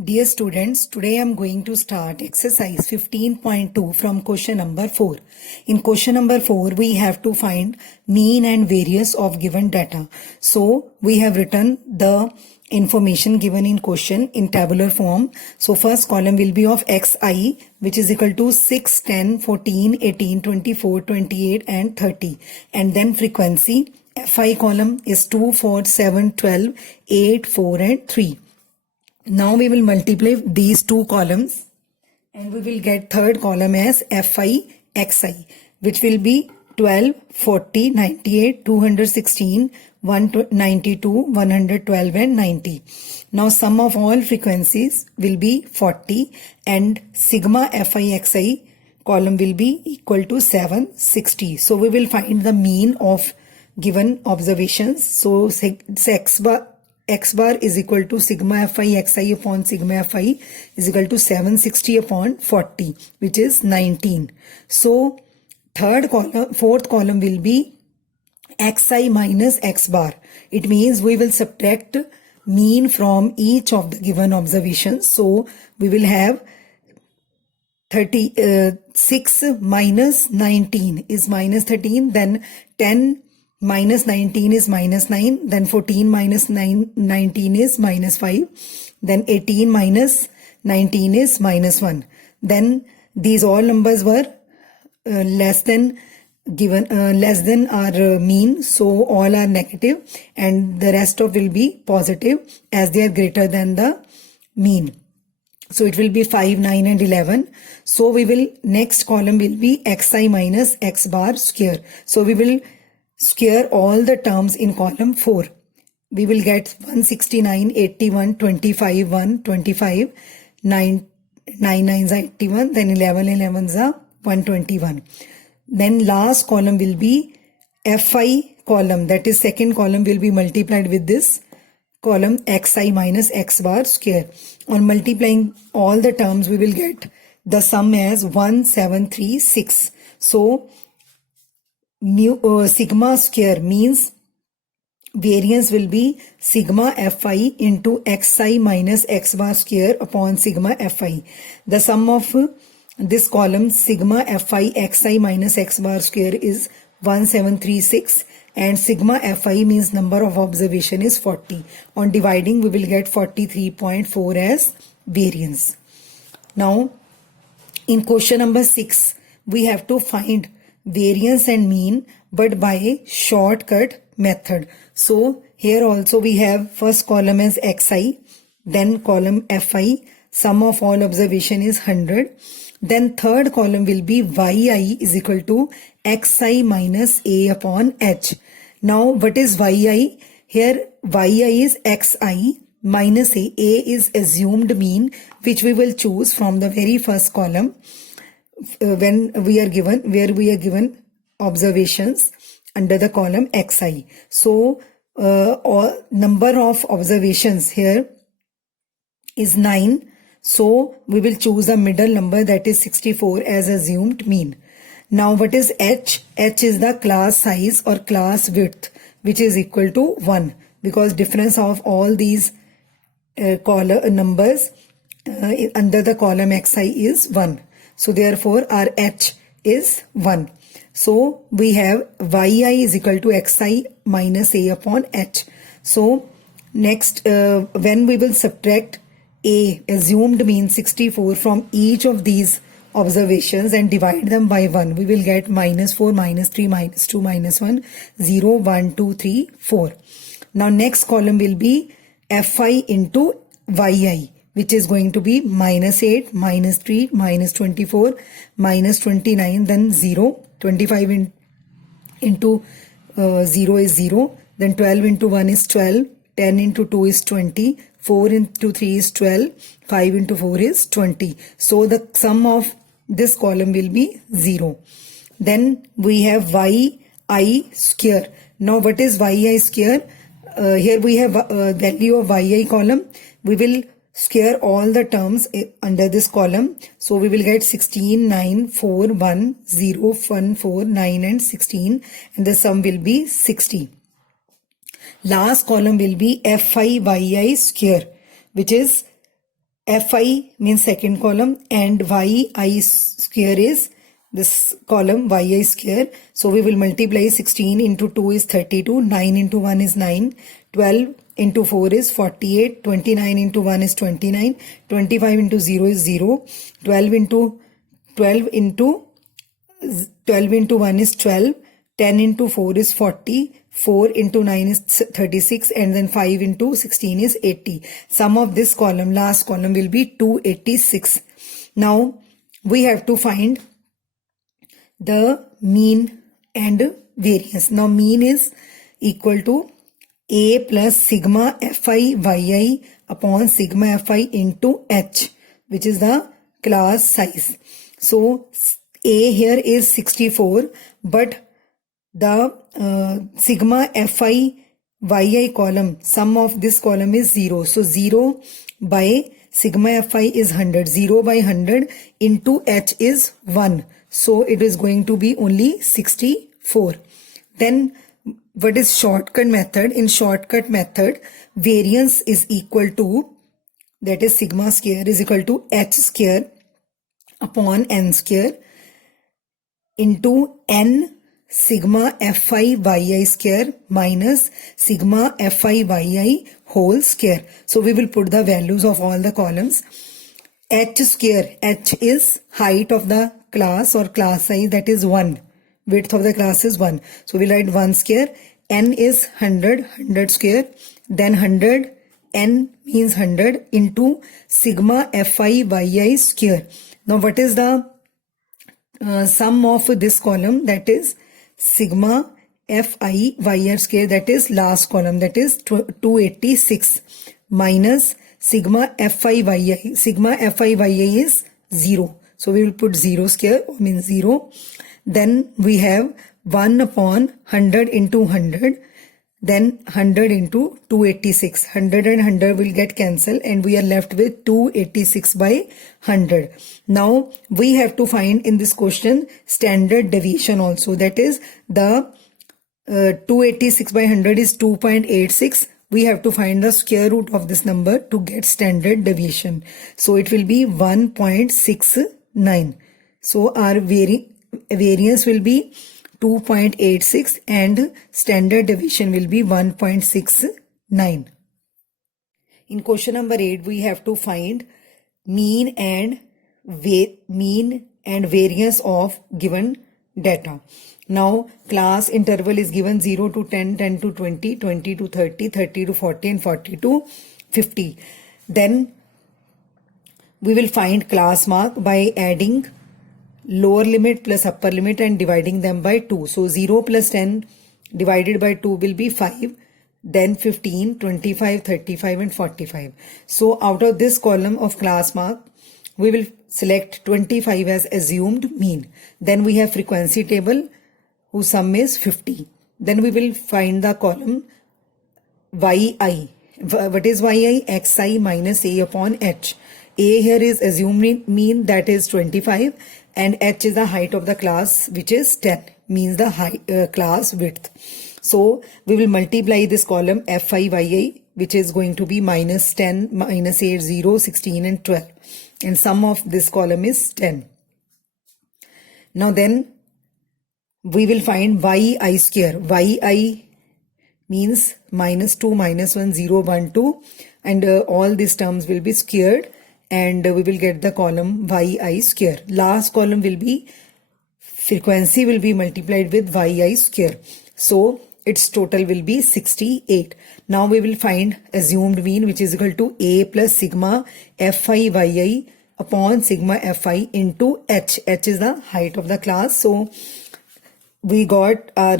Dear students, today I am going to start exercise 15.2 from question number 4. In question number 4, we have to find mean and variance of given data. So, we have written the information given in question in tabular form. So, first column will be of xi, which is equal to 6, 10, 14, 18, 24, 28 and 30. And then frequency, fi column is 2, 4, 7, 12, 8, 4 and 3. Now we will multiply these two columns and we will get third column as fi xi, which will be 12, 40, 98, 216, 192, 112 and 90. Now sum of all frequencies will be 40 and sigma fi xi column will be equal to 760. So we will find the mean of given observations. So x bar is equal to sigma fi xi upon sigma fi is equal to 760 upon 40, which is 19. So fourth column will be xi minus x bar. It means we will subtract mean from each of the given observations. So we will have 36 minus 19 is minus 13, then 10 minus 19 is minus 9, then 14 minus 19 is minus 5, then 18 minus 19 is minus 1. Then these all numbers were less than our mean, so all are negative and the rest of will be positive as they are greater than the mean. So it will be 5, 9 and 11. So we will, next column will be xi minus x bar square. So we will square all the terms in column 4. We will get 169, 81, 25, 1, 25, 9 9s are 81, then 11 11s are 121. Then last column will be fi column, that is second column will be multiplied with this column xi minus x bar square. On multiplying all the terms we will get the sum as 1736. So sigma square means variance will be sigma fi into xi minus x bar square upon sigma fi. The sum of this column sigma fi xi minus x bar square is 1736 and sigma fi means number of observation is 40. On dividing we will get 43.4 as variance. Now in question number 6 we have to find variance and mean but by a shortcut method. So here also we have first column as xi, then column fi, sum of all observation is 100. Then third column will be yi is equal to xi minus a upon h. Now what is yi? Here yi is xi minus a is assumed mean which we will choose from the very first column when we are given observations under the column xi. So all number of observations here is 9. So we will choose the middle number, that is 64 as assumed mean. Now what is h? H is the class size or class width which is equal to 1 because difference of all these column numbers under the column xi is 1. So therefore our h is 1. So we have yi is equal to xi minus a upon h. So next when we will subtract a assumed mean 64 from each of these observations and divide them by 1, we will get minus 4, minus 3, minus 2, minus 1, 0, 1, 2, 3, 4. Now next column will be fi into yi, which is going to be minus 8, minus 3, minus 24, minus 29, then 0, 25 into 0 is 0, then 12 into 1 is 12, 10 into 2 is 20, 4 into 3 is 12, 5 into 4 is 20. So the sum of this column will be 0. Then we have yi square. Now what is yi square? Here we have value of yi column. We will square all the terms under this column. So we will get 16, 9, 4, 1, 0, 1, 4, 9 and 16 and the sum will be 60. Last column will be fi yi square which is Fi means second column, and yi square is this column yi square. So we will multiply 16 into 2 is 32, 9 into 1 is 9, 12 into 4 is 48, 29 into 1 is 29, 25 into 0 is 0, 12 into 12 into 1 is 12, 10 into 4 is 40, 4 into 9 is 36, and then 5 into 16 is 80. Sum of this column, last column, will be 286. Now we have to find the mean and variance. Now mean is equal to A plus sigma Fi yi upon sigma Fi into h, which is the class size. So A here is 64, but the sigma Fi yi column, sum of this column is 0. So 0 by sigma Fi is 100. 0 by 100 into h is 1. So it is going to be only 64. Then what is shortcut method? In shortcut method, variance is equal to, that is sigma square is equal to h square upon n square into n sigma Fi yi square minus sigma Fi yi whole square. So we will put the values of all the columns. H square, h is height of the class or class size, that is 1. Width of the class is 1. So we'll write 1 square. N is 100 square. Then 100, n means 100 into sigma Fi yi square. Now what is the sum of this column? That is sigma Fi yi square, that is last column, that is 286 minus sigma Fi yi. Sigma Fi yi is 0. So we will put 0 square, means 0. Then we have 1 upon 100 into 100. Then 100 into 286. 100 and 100 will get cancelled and we are left with 286 by 100. Now we have to find in this question standard deviation also. That is the 286 by 100 is 2.86. We have to find the square root of this number to get standard deviation. So it will be 1.69. So our variance will be 2.86 and standard deviation will be 1.69. In question number 8, we have to find mean and variance of given data. Now class interval is given 0 to 10, 10 to 20, 20 to 30, 30 to 40 and 40 to 50. Then we will find class mark by adding lower limit plus upper limit and dividing them by 2. So 0 plus 10 divided by 2 will be 5. Then 15, 25, 35 and 45. So out of this column of class mark, we will select 25 as assumed mean. Then we have frequency table whose sum is 50. Then we will find the column yi. What is yi? xi minus a upon h. A here is assumed mean, that is 25, and h is the height of the class, which is 10, means the class width. So we will multiply this column Fi yi, which is going to be minus 10, minus 8, 0, 16 and 12. And sum of this column is 10. Now then we will find yi square. Yi means minus 2, minus 1, 0, 1, 2, and all these terms will be squared and we will get the column yi square. Last column will be frequency will be multiplied with yi square. So its total will be 68. Now we will find assumed mean, which is equal to a plus sigma Fi yi upon sigma Fi into h. H is the height of the class. So we got our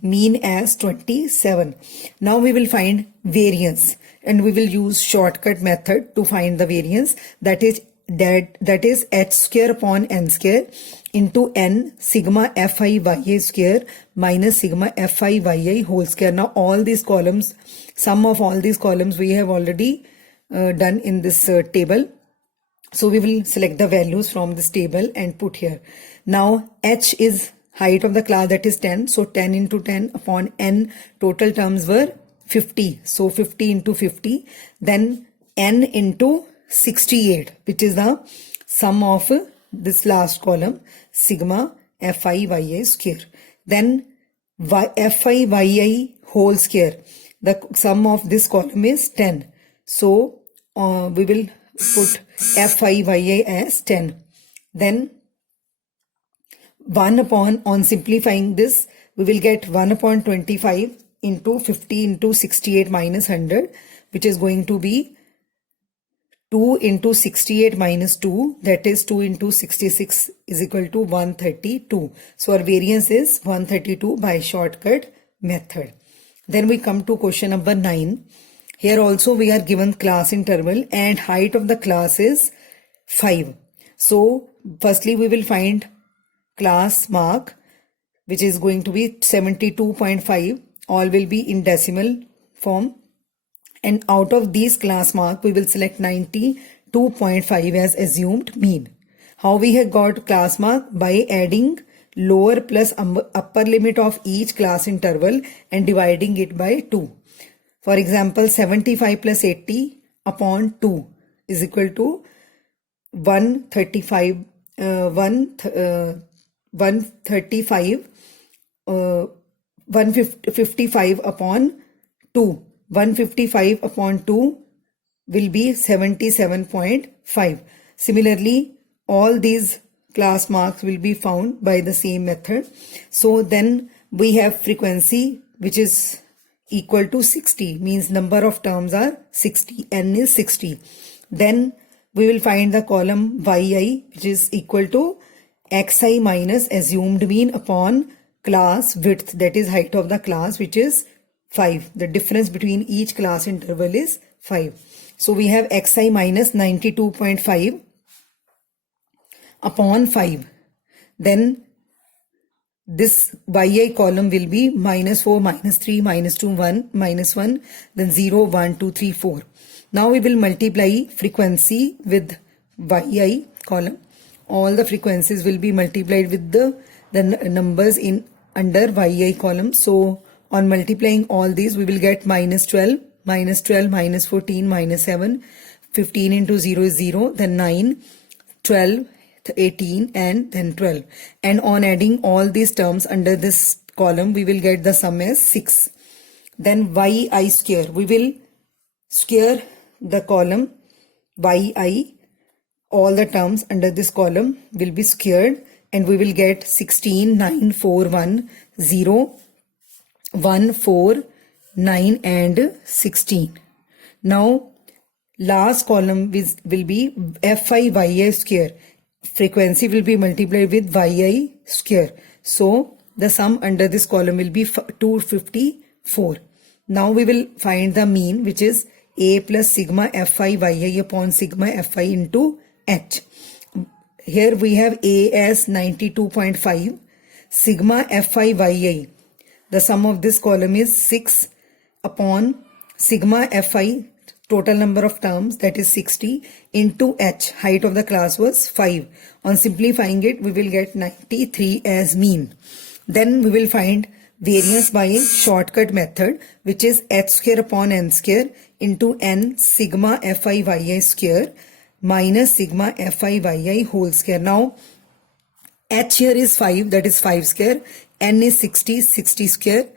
mean as 27. Now we will find variance and we will use shortcut method to find the variance. That is h square upon n square into n sigma Fi yi square minus sigma Fi yi whole square. Now all these columns, sum of all these columns we have already done in this table. So we will select the values from this table and put here. Now h is height of the class, that is 10. So 10 into 10 upon n, total terms were 50. So 50 into 50. Then n into 68, which is the sum of this last column, sigma fi yi square. Then fi yi whole square, the sum of this column is 10. So we will put fi yi as 10. Then 1 upon, on simplifying this, we will get 1 upon 25 into 50 into 68 minus 100, which is going to be 2 into 68 minus 2, that is 2 into 66 is equal to 132. So our variance is 132 by shortcut method. Then we come to question number 9. Here also we are given class interval and height of the class is 5. So firstly we will find class mark, which is going to be 72.5. All will be in decimal form. And out of these class mark, we will select 92.5 as assumed mean. How we have got class mark? By adding lower plus upper limit of each class interval and dividing it by 2. For example, 75 plus 80 upon 2 is equal to 135, 155 upon 2. 155 upon 2 will be 77.5. Similarly, all these class marks will be found by the same method. So then we have frequency, which is equal to 60, means number of terms are 60, n is 60. Then we will find the column yi, which is equal to xi minus assumed mean upon class width, that is height of the class, which is 5. The difference between each class interval is 5. So we have xi minus 92.5 upon 5. Then this yi column will be minus 4, minus 3, minus 2, 1, minus 1, then 0, 1, 2, 3, 4. Now we will multiply frequency with yi column. All the frequencies will be multiplied with the numbers in under yi column. So on multiplying all these, we will get minus 12, minus 12, minus 14, minus 7, 15 into 0 is 0, then 9, 12, 18 and then 12. And on adding all these terms under this column, we will get the sum as 6. Then yi square, we will square the column yi, all the terms under this column will be squared and we will get 16, 9, 4, 1, 0, 1, 4, 9 and 16. Now last column will be fi yi square. Frequency will be multiplied with yi square. So the sum under this column will be 254. Now we will find the mean, which is a plus sigma fi yi upon sigma fi into h. Here we have a as 92.5, sigma fi yi. The sum of this column is 6 upon sigma fi, total number of terms, that is 60, into h, height of the class was 5. On simplifying it, we will get 93 as mean. Then we will find variance by shortcut method, which is h square upon n square into n sigma fi yi square minus sigma fi yi whole square. Now h here is 5, that is 5 square, n is 60, 60 square,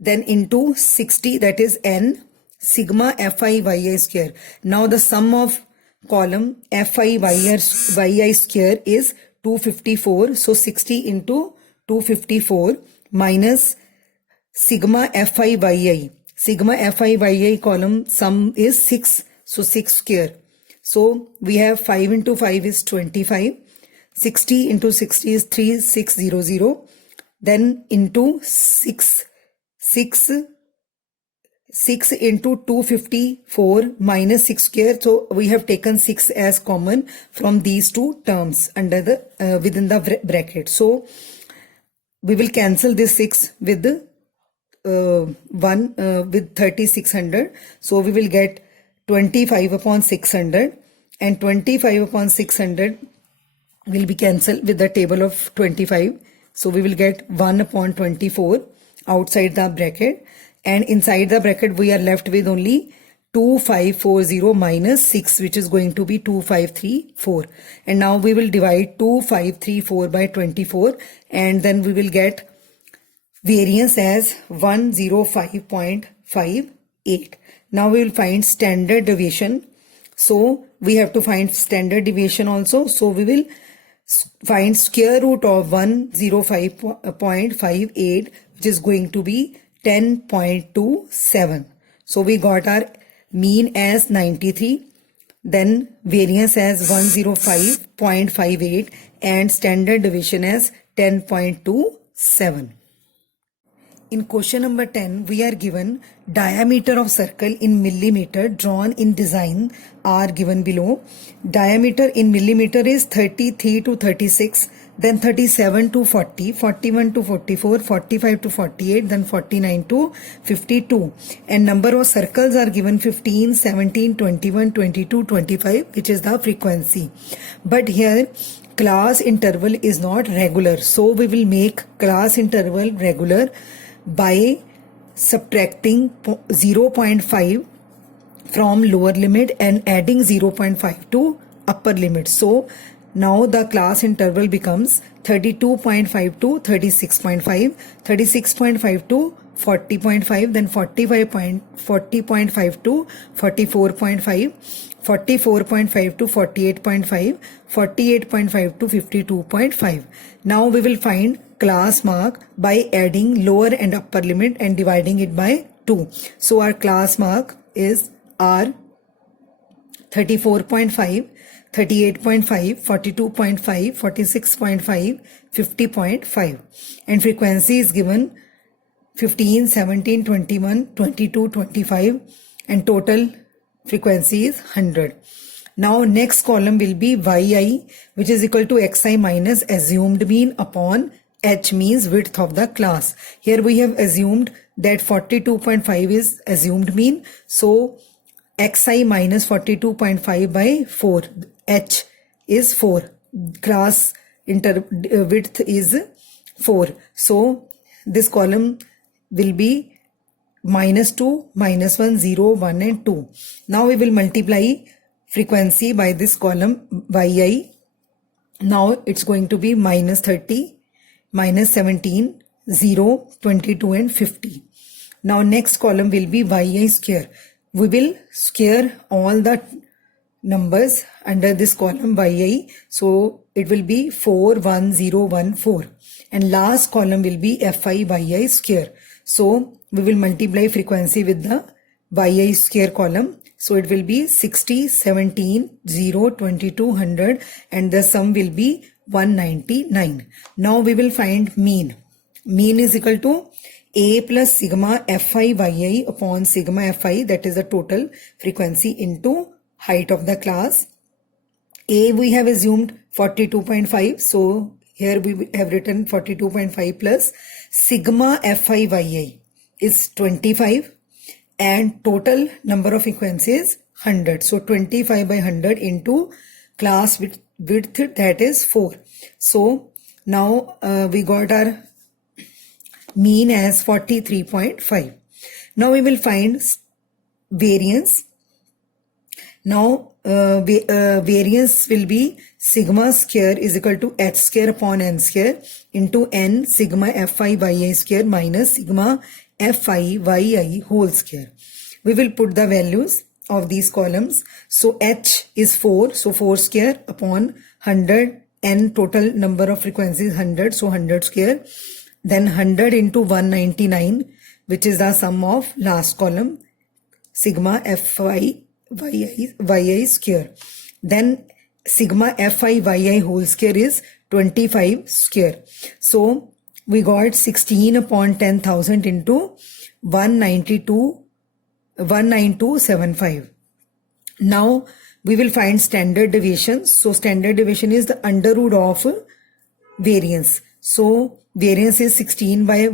then into 60, that is n sigma fi yi square. Now the sum of column fi yi square is 254. So 60 into 254 minus sigma fi yi. Sigma fi yi column sum is 6. So 6 square. So we have 5 into 5 is 25. 60 into 60 is 3600. Then into 6 into 254 minus 6 square. So we have taken 6 as common from these two terms under the within the bracket. So we will cancel this 6 with 3600. So we will get 25 upon 600, and 25 upon 600 will be cancelled with the table of 25. So we will get 1 upon 24 outside the bracket, and inside the bracket we are left with only 2540 minus 6, which is going to be 2534. And now we will divide 2534 by 24, and then we will get variance as 105.58. Now we will find standard deviation. So we have to find standard deviation also. So we will find square root of 105.58, which is going to be 10.27. So we got our mean as 93, then variance as 105.58, and standard deviation as 10.27. In question number 10, we are given diameter of circle in millimeter drawn in design are given below. Diameter in millimeter is 33 to 36, then 37 to 40, 41 to 44, 45 to 48, then 49 to 52. And number of circles are given 15, 17, 21, 22, 25, which is the frequency. But here class interval is not regular. So we will make class interval regular by subtracting 0.5 from lower limit and adding 0.5 to upper limit. So now the class interval becomes 32.5 to 36.5, 36.5 to 40.5, then 40.5 to 44.5, 44.5 to 48.5, 48.5 to 52.5. Now we will find class mark by adding lower and upper limit and dividing it by 2. So our class mark is R 34.5, 38.5, 42.5, 46.5, 50.5. And frequency is given 15, 17, 21, 22, 25, and total frequency is 100. Now next column will be yi, which is equal to xi minus assumed mean upon h, means width of the class. Here we have assumed that 42.5 is assumed mean. So xi minus 42.5 by 4. H is 4. Class width is 4. So this column will be minus 2, minus 1, 0, 1 and 2. Now we will multiply frequency by this column yi. Now it's going to be minus 30, minus 17, 0, 22 and 50. Now next column will be yi square. We will square all the numbers under this column yi. So it will be 4, 1, 0, 1, 4. And last column will be fi yi square. So we will multiply frequency with the yi square column. So it will be 60, 17, 0, 22, 100, and the sum will be 199. Now we will find mean. Mean is equal to A plus sigma fi yi upon sigma fi, that is the total frequency, into height of the class. A we have assumed 42.5, so here we have written 42.5 plus sigma fi yi is 25, and total number of frequencies 100. So 25 by 100 into class width, that is 4. So now we got our mean as 43.5. Now we will find variance. Now variance will be sigma square is equal to h square upon n square into n sigma fi yi square minus sigma fi yi whole square. We will put the values of these columns. So h is 4, so 4 square upon 100, n total number of frequencies 100, so 100 square. Then 100 into 199, which is the sum of last column, sigma fi yi square. Then sigma fi yi whole square is 25 square. So we got 16 upon 10,000 into 19275. Now we will find standard deviation. So standard deviation is the under root of variance. So variance is 16 by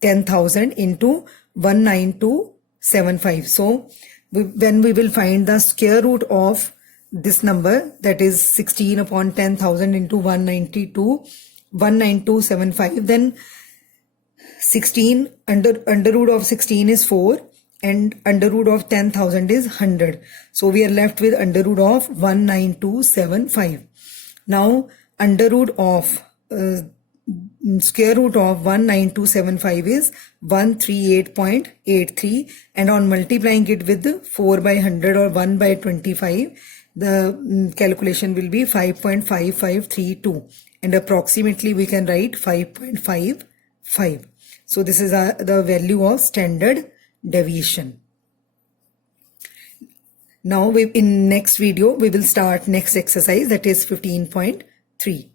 10,000 into 19275. So when we will find the square root of this number, that is 16 upon 10,000 into 19275, then 16 under root of 16 is 4, and under root of 10,000 is 100. So we are left with under root of 19275. Now under root of square root of 19275 is 138.83, and on multiplying it with 4 by 100 or 1 by 25, the calculation will be 5.5532, and approximately we can write 5.55. So this is the value of standard deviation. Now in next video we will start next exercise, that is 15.3.